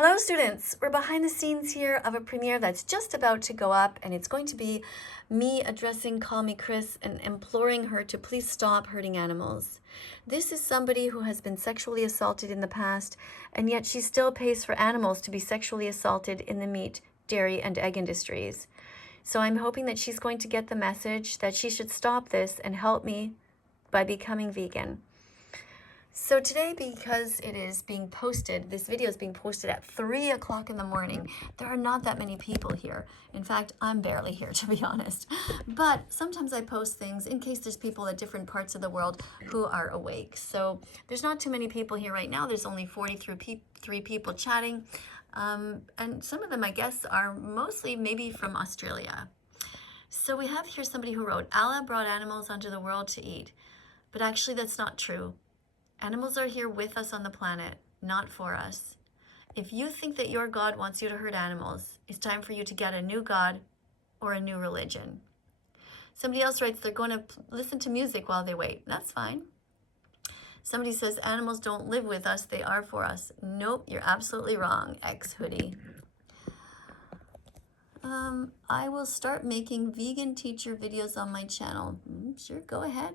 Hello students, we're behind the scenes here of a premiere that's just about to go up, and it's going to be me addressing Call Me Chris and imploring her to please stop hurting animals. This is somebody who has been sexually assaulted in the past, and yet she still pays for animals to be sexually assaulted in the meat, dairy, and egg industries. So I'm hoping that she's going to get the message that she should stop this and help me by becoming vegan. So today, because it is being posted, this video is being posted at 3 o'clock in the morning, there are not that many people here. In fact, I'm barely here, to be honest. But sometimes I post things in case there's people at different parts of the world who are awake. So there's not too many people here right now. There's only 43 people chatting. And some of them, I guess, are mostly maybe from Australia. So we have here somebody who wrote, Allah brought animals onto the world to eat. But actually, that's not true. Animals are here with us on the planet, not for us. If you think that your God wants you to hurt animals, it's time for you to get a new God or a new religion. Somebody else writes they're going to listen to music while they wait. That's fine. Somebody says animals don't live with us, they are for us. Nope, you're absolutely wrong, X-Hoodie. I will start making vegan teacher videos on my channel. Sure, go ahead.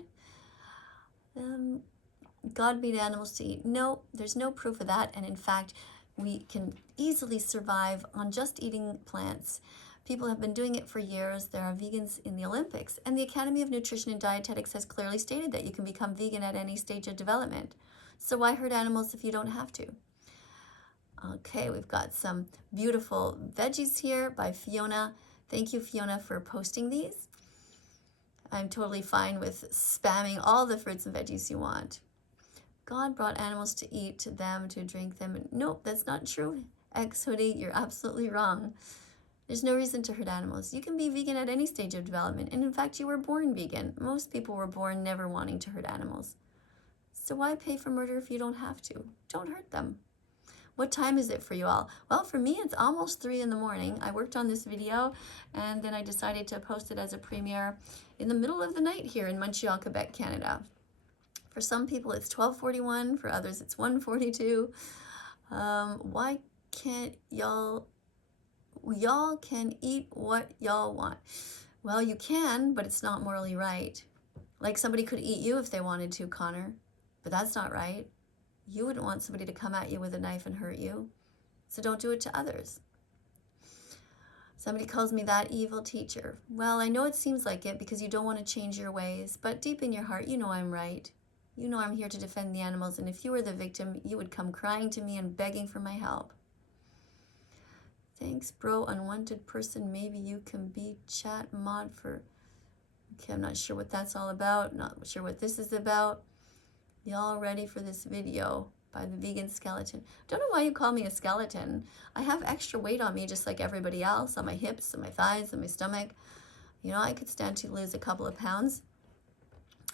God made animals to eat. No, there's no proof of that. And in fact, we can easily survive on just eating plants. People have been doing it for years. There are vegans in the Olympics. And the Academy of Nutrition and Dietetics has clearly stated that you can become vegan at any stage of development. So why hurt animals if you don't have to? Okay, we've got some beautiful veggies here by Fiona. Thank you, Fiona, for posting these. I'm totally fine with spamming all the fruits and veggies you want. God brought animals to eat them, to drink them. Nope, that's not true. X-Hoodie, you're absolutely wrong. There's no reason to hurt animals. You can be vegan at any stage of development. And in fact, you were born vegan. Most people were born never wanting to hurt animals. So why pay for murder if you don't have to? Don't hurt them. What time is it for you all? Well, for me, it's almost 3 in the morning. I worked on this video, and then I decided to post it as a premiere in the middle of the night here in Montreal, Quebec, Canada. For some people, it's 12:41. For others, it's 1:42. Why can't y'all can eat what y'all want? Well, you can, but it's not morally right. Like somebody could eat you if they wanted to, Connor, but that's not right. You wouldn't want somebody to come at you with a knife and hurt you, so don't do it to others. Somebody calls me that evil teacher. Well, I know it seems like it because you don't want to change your ways, but deep in your heart, you know I'm right. You know I'm here to defend the animals, and if you were the victim, you would come crying to me and begging for my help. Thanks, bro. Unwanted person, maybe you can be chat mod for... Okay, I'm not sure what that's all about. Not sure what this is about. Y'all ready for this video by the vegan skeleton? Don't know why you call me a skeleton. I have extra weight on me just like everybody else, on my hips and my thighs and my stomach. You know, I could stand to lose a couple of pounds.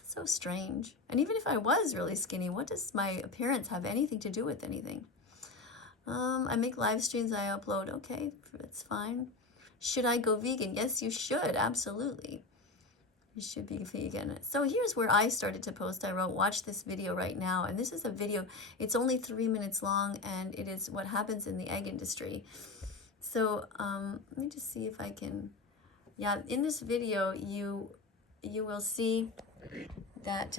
So strange. And even if I was really skinny, what does my appearance have anything to do with anything? I make live streams, I upload. Okay, that's fine. Should I go vegan? Yes, you should. Absolutely. You should be vegan. So here's where I started to post. I wrote, watch this video right now. And this is a video. It's only 3 minutes long, and it is what happens in the egg industry. So let me just see if I can... Yeah, in this video, you will see that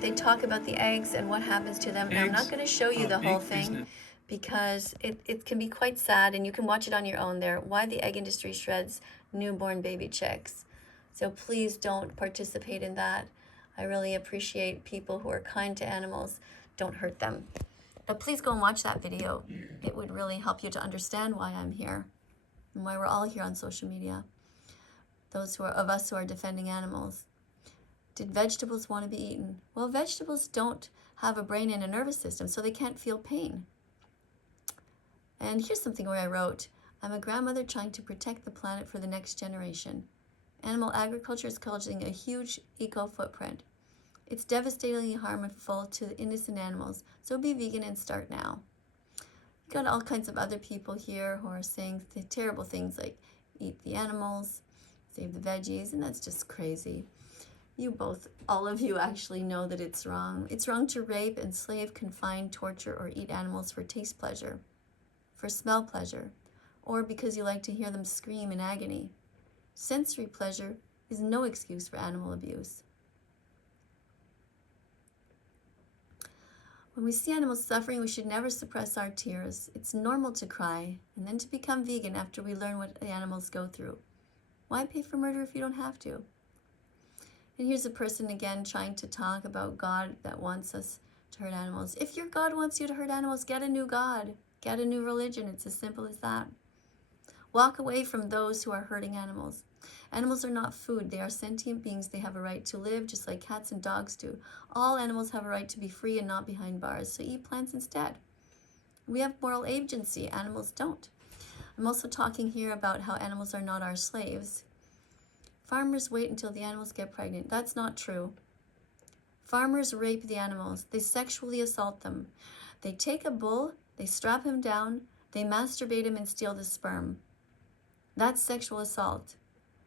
they talk about the eggs and what happens to them. Now, I'm not going to show you the whole thing because it can be quite sad, and you can watch it on your own there, why the egg industry shreds newborn baby chicks. So please don't participate in that. I really appreciate people who are kind to animals. Don't hurt them. But please go and watch that video. It would really help you to understand why I'm here and why we're all here on social media. Those of us who are defending animals. Did vegetables want to be eaten? Well, vegetables don't have a brain and a nervous system, so they can't feel pain. And here's something where I wrote, I'm a grandmother trying to protect the planet for the next generation. Animal agriculture is causing a huge eco-footprint. It's devastatingly harmful to innocent animals, so be vegan and start now. You've got all kinds of other people here who are saying terrible things like eat the animals, save the veggies, and that's just crazy. All of you actually know that it's wrong. It's wrong to rape, enslave, confine, torture, or eat animals for taste pleasure, for smell pleasure, or because you like to hear them scream in agony. Sensory pleasure is no excuse for animal abuse. When we see animals suffering, we should never suppress our tears. It's normal to cry, and then to become vegan after we learn what the animals go through. Why pay for murder if you don't have to? And here's a person again trying to talk about God that wants us to hurt animals. If your God wants you to hurt animals, get a new God. Get a new religion. It's as simple as that. Walk away from those who are hurting animals. Animals are not food. They are sentient beings. They have a right to live just like cats and dogs do. All animals have a right to be free and not behind bars, so eat plants instead. We have moral agency. Animals don't. I'm also talking here about how animals are not our slaves. Farmers wait until the animals get pregnant. That's not true. Farmers rape the animals. They sexually assault them. They take a bull, they strap him down, they masturbate him and steal the sperm. That's sexual assault.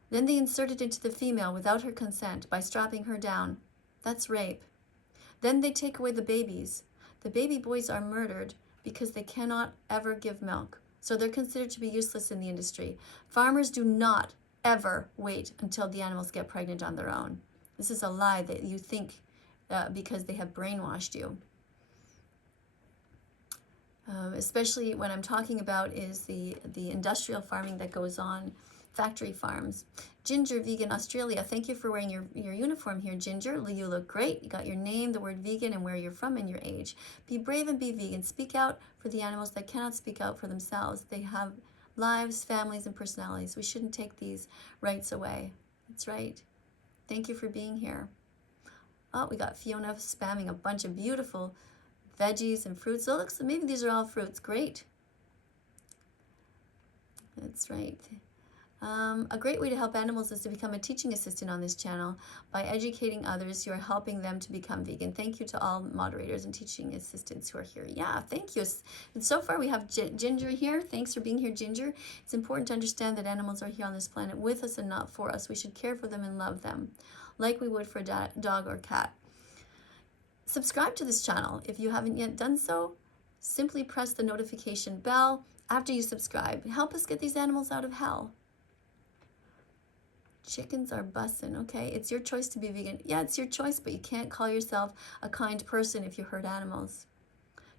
Then they insert it into the female without her consent by strapping her down. That's rape. Then they take away the babies. The baby boys are murdered because they cannot ever give milk. So they're considered to be useless in the industry. Farmers do not ever wait until the animals get pregnant on their own. This is a lie that you think because they have brainwashed you. Especially when I'm talking about is the industrial farming that goes on, factory farms. Ginger, Vegan Australia, thank you for wearing your uniform here, Ginger. You look great. You got your name, the word vegan, and where you're from and your age. Be brave and be vegan. Speak out for the animals that cannot speak out for themselves. They have lives, families, and personalities. We shouldn't take these rights away. That's right. Thank you for being here. Oh, we got Fiona spamming a bunch of beautiful veggies and fruits. Oh, look, so maybe these are all fruits. Great. That's right. A great way to help animals is to become a teaching assistant on this channel. By educating others, you're helping them to become vegan. Thank you to all moderators and teaching assistants who are here. Yeah, thank you. And so far we have Ginger here. Thanks for being here, Ginger. It's important to understand that animals are here on this planet with us and not for us. We should care for them and love them like we would for a dog or cat. Subscribe to this channel. If you haven't yet done so, simply press the notification bell after you subscribe. Help us get these animals out of hell. Chickens are bussin', okay? It's your choice to be vegan. Yeah, it's your choice, but you can't call yourself a kind person if you hurt animals.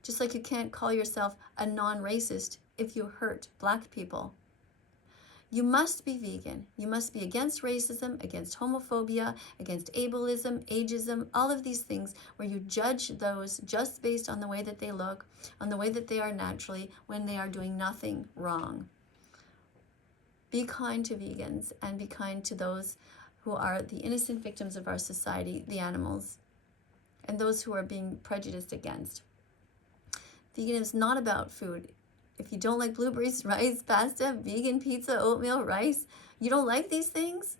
Just like you can't call yourself a non-racist if you hurt Black people. You must be vegan. You must be against racism, against homophobia, against ableism, ageism, all of these things where you judge those just based on the way that they look, on the way that they are naturally, when they are doing nothing wrong. Be kind to vegans and be kind to those who are the innocent victims of our society, the animals, and those who are being prejudiced against. Vegan is not about food. If you don't like blueberries, rice, pasta, vegan pizza, oatmeal, rice, you don't like these things?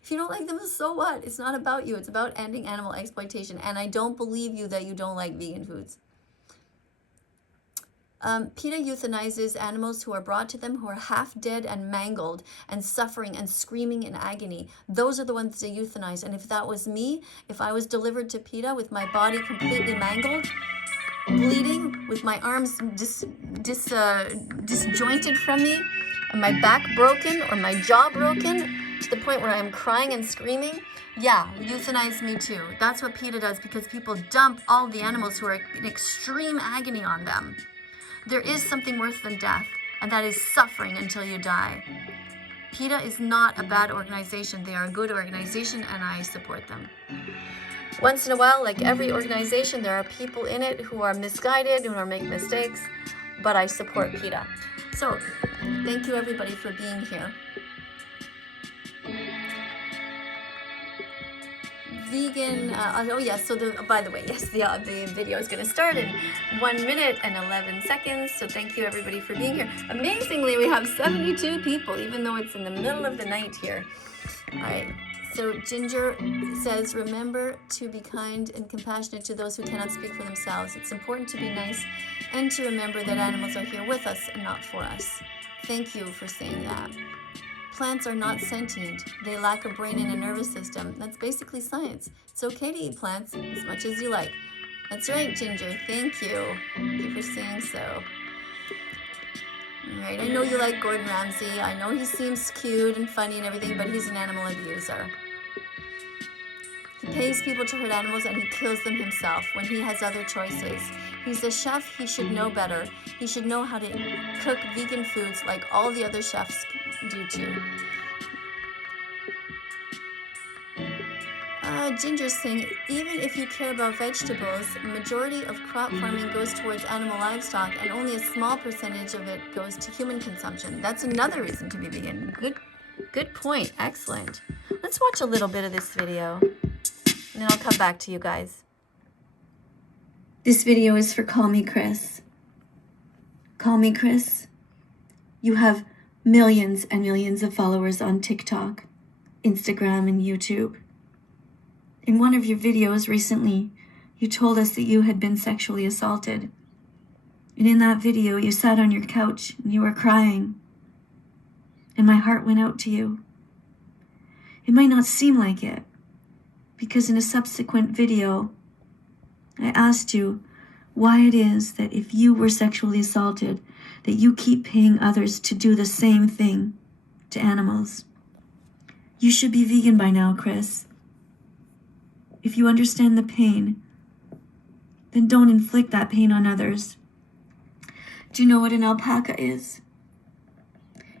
If you don't like them, so what? It's not about you. It's about ending animal exploitation. And I don't believe you that you don't like vegan foods. PETA euthanizes animals who are brought to them who are half dead and mangled and suffering and screaming in agony. Those are the ones they euthanize. And if that was me, if I was delivered to PETA with my body completely mangled, bleeding, with my arms disjointed from me, and my back broken or my jaw broken to the point where I'm crying and screaming, yeah, euthanize me too. That's what PETA does because people dump all the animals who are in extreme agony on them. There is something worse than death, and that is suffering until you die. PETA is not a bad organization. They are a good organization, and I support them. Once in a while, like every organization, there are people in it who are misguided, who are making mistakes, but I support PETA. So, thank you everybody for being here. Vegan, oh yes, so by the way, yes, the video is going to start in 1 minute and 11 seconds, so thank you everybody for being here. Amazingly, we have 72 people, even though it's in the middle of the night here. All right, so Ginger says, remember to be kind and compassionate to those who cannot speak for themselves. It's important to be nice and to remember that animals are here with us and not for us. Thank you for saying that. plants are not sentient. They lack a brain and a nervous system. That's basically science. It's okay to eat plants as much as you like. That's right, Ginger. Thank you. Thank you for saying so. All right, I know you like Gordon Ramsay. I know he seems cute and funny and everything, but he's an animal abuser. He pays people to hurt animals and he kills them himself when he has other choices. He's a chef, he should know better. He should know how to cook vegan foods like all the other chefs do too. Ginger's saying, even if you care about vegetables, the majority of crop farming goes towards animal livestock and only a small percentage of it goes to human consumption. That's another reason to be vegan. Good point. Excellent. Let's watch a little bit of this video and then I'll come back to you guys. This video is for Call Me Chris. Call Me Chris. You have millions and millions of followers on TikTok, Instagram, and YouTube. In one of your videos recently, you told us that you had been sexually assaulted. And in that video, you sat on your couch and you were crying. And my heart went out to you. It might not seem like it, because in a subsequent video, I asked you why it is that if you were sexually assaulted, that you keep paying others to do the same thing to animals. You should be vegan by now, Chris. If you understand the pain, then don't inflict that pain on others. Do you know what an alpaca is?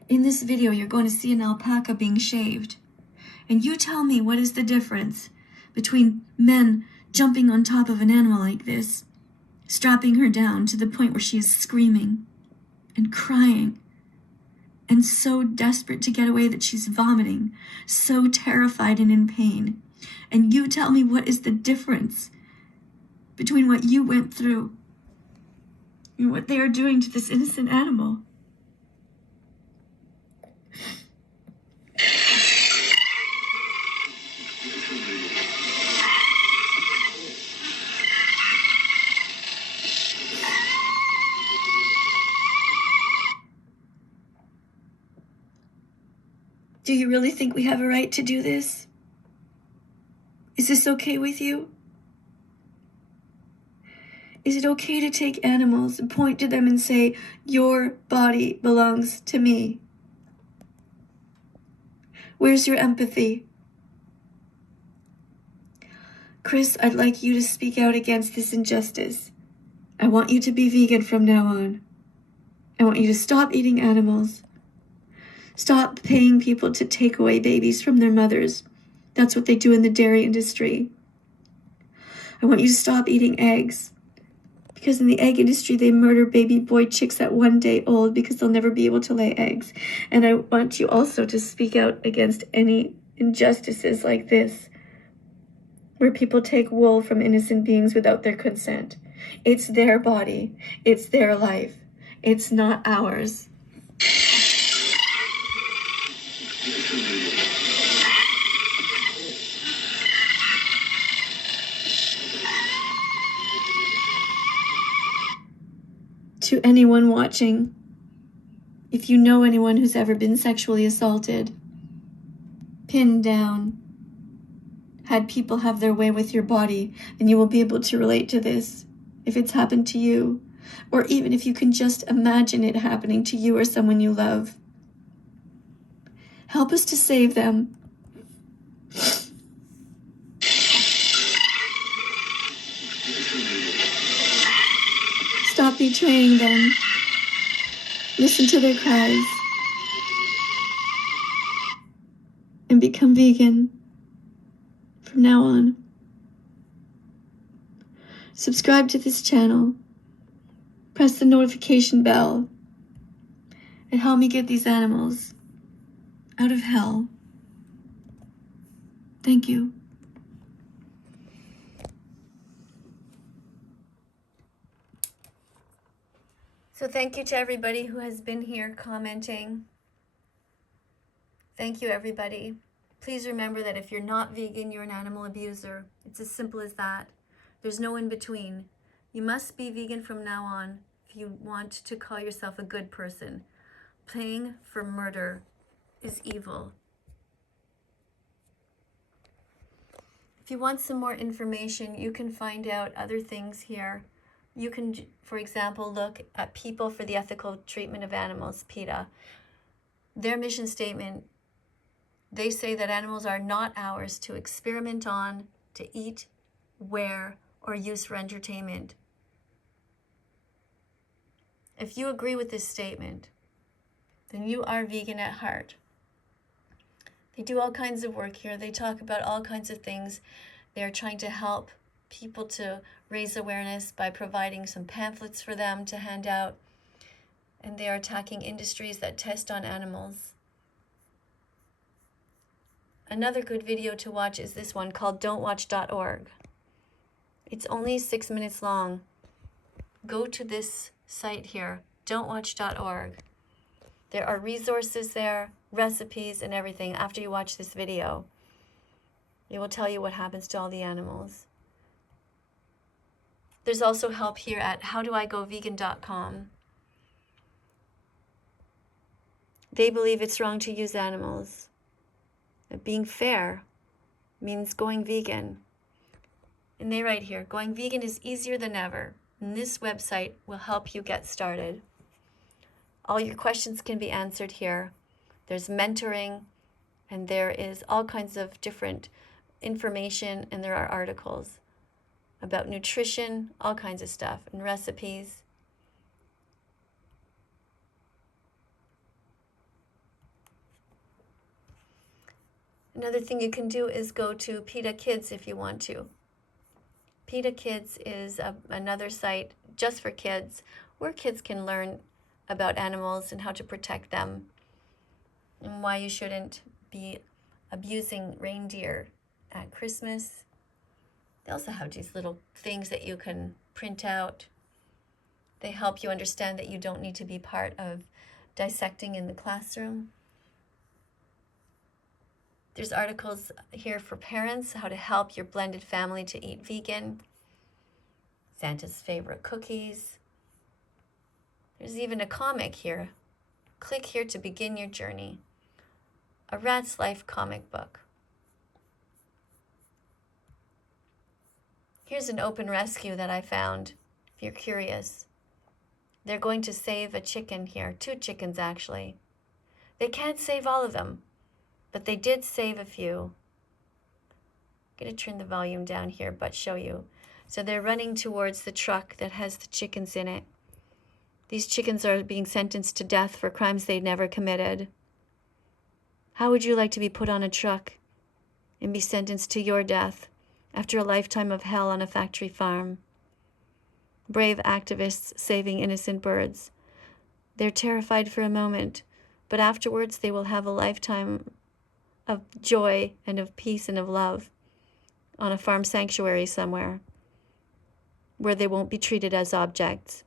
In this video, you're going to see an alpaca being shaved. And you tell me what is the difference between men jumping on top of an animal like this, strapping her down to the point where she is screaming and crying and so desperate to get away that she's vomiting, so terrified and in pain. And you tell me what is the difference between what you went through and what they are doing to this innocent animal. Do you really think we have a right to do this? Is this okay with you? Is it okay to take animals and point to them and say, your body belongs to me? Where's your empathy? Chris, I'd like you to speak out against this injustice. I want you to be vegan from now on. I want you to stop eating animals. Stop paying people to take away babies from their mothers. That's what they do in the dairy industry. I want you to stop eating eggs. Because in the egg industry, they murder baby boy chicks at 1 day old because they'll never be able to lay eggs. And I want you also to speak out against any injustices like this, where people take wool from innocent beings without their consent. It's their body. It's their life. It's not ours. To anyone watching, if you know anyone who's ever been sexually assaulted, pinned down, had people have their way with your body, then you will be able to relate to this if it's happened to you, or even if you can just imagine it happening to you or someone you love. Help us to save them. Stop betraying them. Listen to their cries. And become vegan from now on. Subscribe to this channel. Press the notification bell. And help me get these animals out of hell. Thank you. So thank you to everybody who has been here commenting. Thank you, everybody. Please remember that if you're not vegan, you're an animal abuser. It's as simple as that. There's no in between. You must be vegan from now on if you want to call yourself a good person. Paying for murder is evil. If you want some more information, you can find out other things here. You can, for example, look at People for the Ethical Treatment of Animals, PETA. Their mission statement, they say that animals are not ours to experiment on, to eat, wear, or use for entertainment. If you agree with this statement, then you are vegan at heart. They do all kinds of work here. They talk about all kinds of things. They're trying to help people to raise awareness by providing some pamphlets for them to hand out. And they are attacking industries that test on animals. Another good video to watch is this one called don'twatch.org. It's only 6 minutes long. Go to this site here, don'twatch.org. There are resources there, recipes, and everything after you watch this video. It will tell you what happens to all the animals. There's also help here at howdoigovegan.com. They believe it's wrong to use animals. That being fair means going vegan. And they write here, going vegan is easier than ever. And this website will help you get started. All your questions can be answered here. There's mentoring, and there is all kinds of different information, and there are articles about nutrition, all kinds of stuff, and recipes. Another thing you can do is go to PETA Kids if you want to. PETA Kids is another site just for kids, where kids can learn about animals and how to protect them, and why you shouldn't be abusing reindeer at Christmas. They also have these little things that you can print out. They help you understand that you don't need to be part of dissecting in the classroom. There's articles here for parents, how to help your blended family to eat vegan. Santa's favorite cookies. There's even a comic here. Click here to begin your journey. A Rat's Life comic book. Here's an open rescue that I found, if you're curious. They're going to save a chicken here, 2 chickens actually. They can't save all of them, but they did save a few. I'm going to turn the volume down here, but show you. So they're running towards the truck that has the chickens in it. These chickens are being sentenced to death for crimes they never committed. How would you like to be put on a truck and be sentenced to your death after a lifetime of hell on a factory farm? Brave activists saving innocent birds. They're terrified for a moment, but afterwards they will have a lifetime of joy and of peace and of love on a farm sanctuary somewhere where they won't be treated as objects.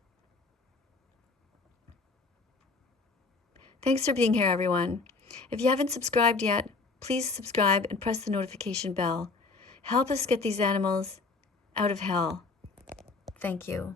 Thanks for being here, everyone. If you haven't subscribed yet, please subscribe and press the notification bell. Help us get these animals out of hell. Thank you.